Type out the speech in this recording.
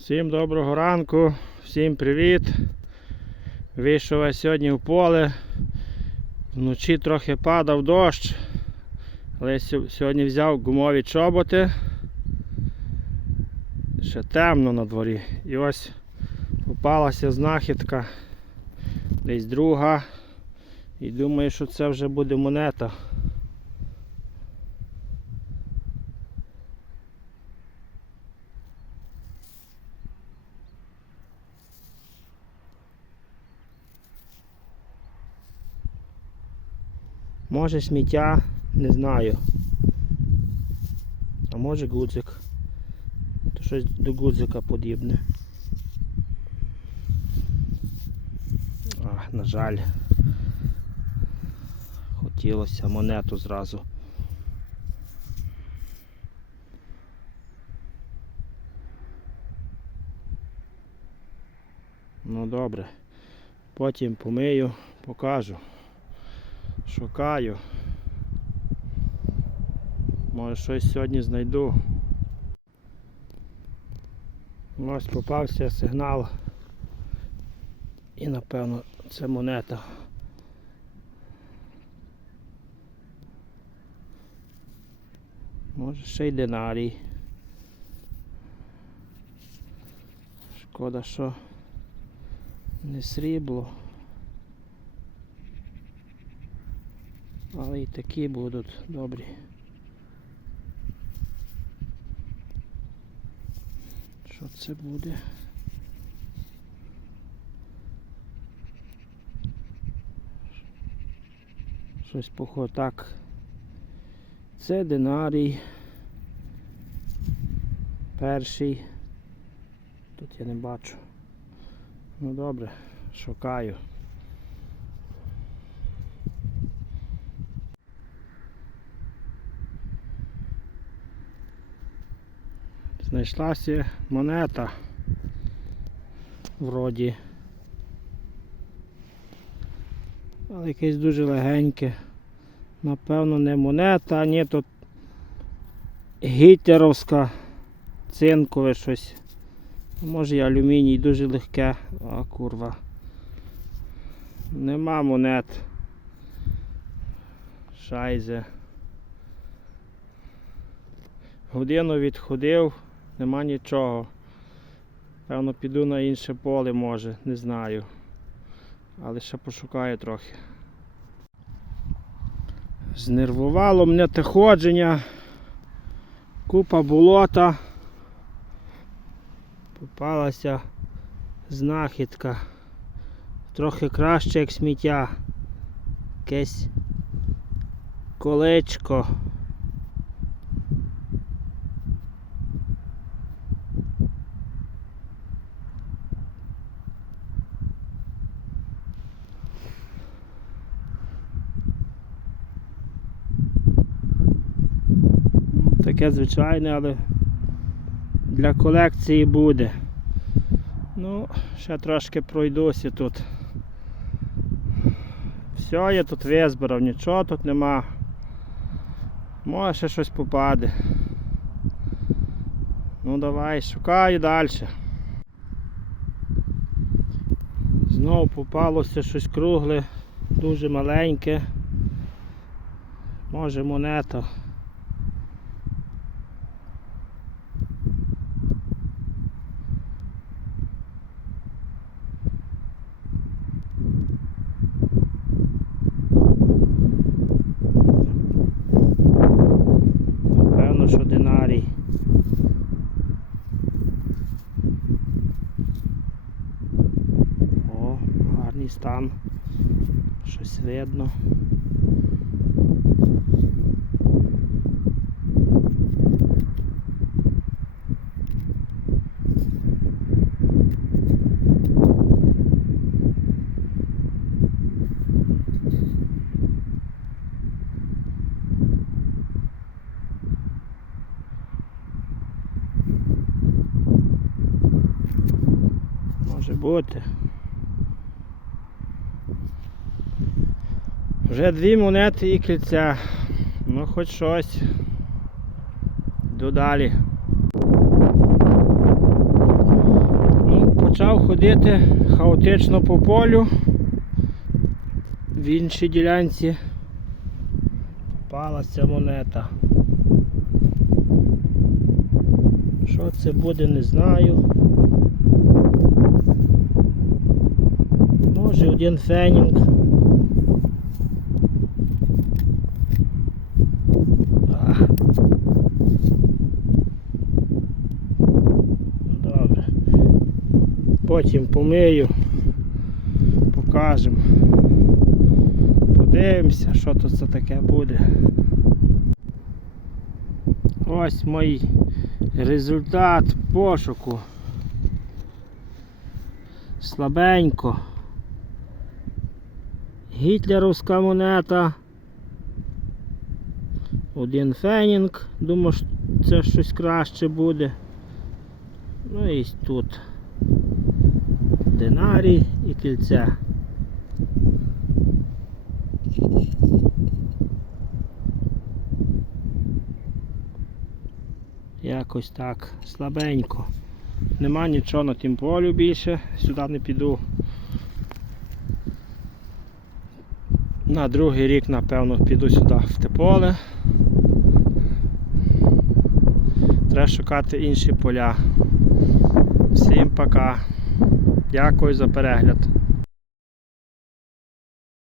Всім доброго ранку, всім привіт. Вийшов сьогодні в поле. Вночі трохи падав дощ, але сьо- сьогодні взяв гумові чоботи. Ще темно на дворі. І ось попалася знахідка. Десь друга. І думаю, що це вже буде монета. Може сміття, не знаю. А може гудзик. То щось до гудзика подібне. А, на жаль. Хотілося монету зразу. Ну добре. Потім помию, покажу. Шукаю. Може щось сьогодні знайду. Ось попався сигнал. І напевно це монета. Може ще й динарій. Шкода, що не срібло. Але і такі будуть добрі. Що це буде? Щось похоже так. Це динарій. Перший. Тут я не бачу. Ну добре, шукаю. Знайшлася монета. Вроді. Але якесь дуже легеньке. Напевно, не монета, а ні, тут гітлеровська цинкове щось. Може і алюміній дуже легке, а курва. Нема монет. Шайзе. Годину відходив, нема нічого. Певно піду на інше поле може, не знаю. Але ще пошукаю трохи. Знервувало мене те ходження. Купа болота. Попалася знахідка. Трохи краще, як сміття. Якесь колечко. Таке звичайне, але для колекції буде. Ну, ще трошки пройдуся тут. Все, я тут визбирав, нічого тут нема. Може ще щось попаде. Ну давай, шукаю далі. Знову попалося щось кругле, дуже маленьке. Може монета. Напевно, що динарій. О, гарний стан. Щось видно. Може бути. Вже дві монети і кільця. Ну хоч щось. Йду далі. Почав ходити хаотично по полю. В іншій ділянці попалася монета. Що це буде, не знаю. Може один фенінг. А. Добре. Потім помию, покажемо. Подивимося, що тут це таке буде. Ось мій результат пошуку. Слабенько. Гітлерівська монета. Один фенінг. Думаю, що це щось краще буде. Ну і тут динарій і кільце. Якось так, слабенько. Нема нічого на тім полю більше, сюди не піду. На другий рік, напевно, піду сюди в те поле. Треба шукати інші поля. Всім пока. Дякую за перегляд.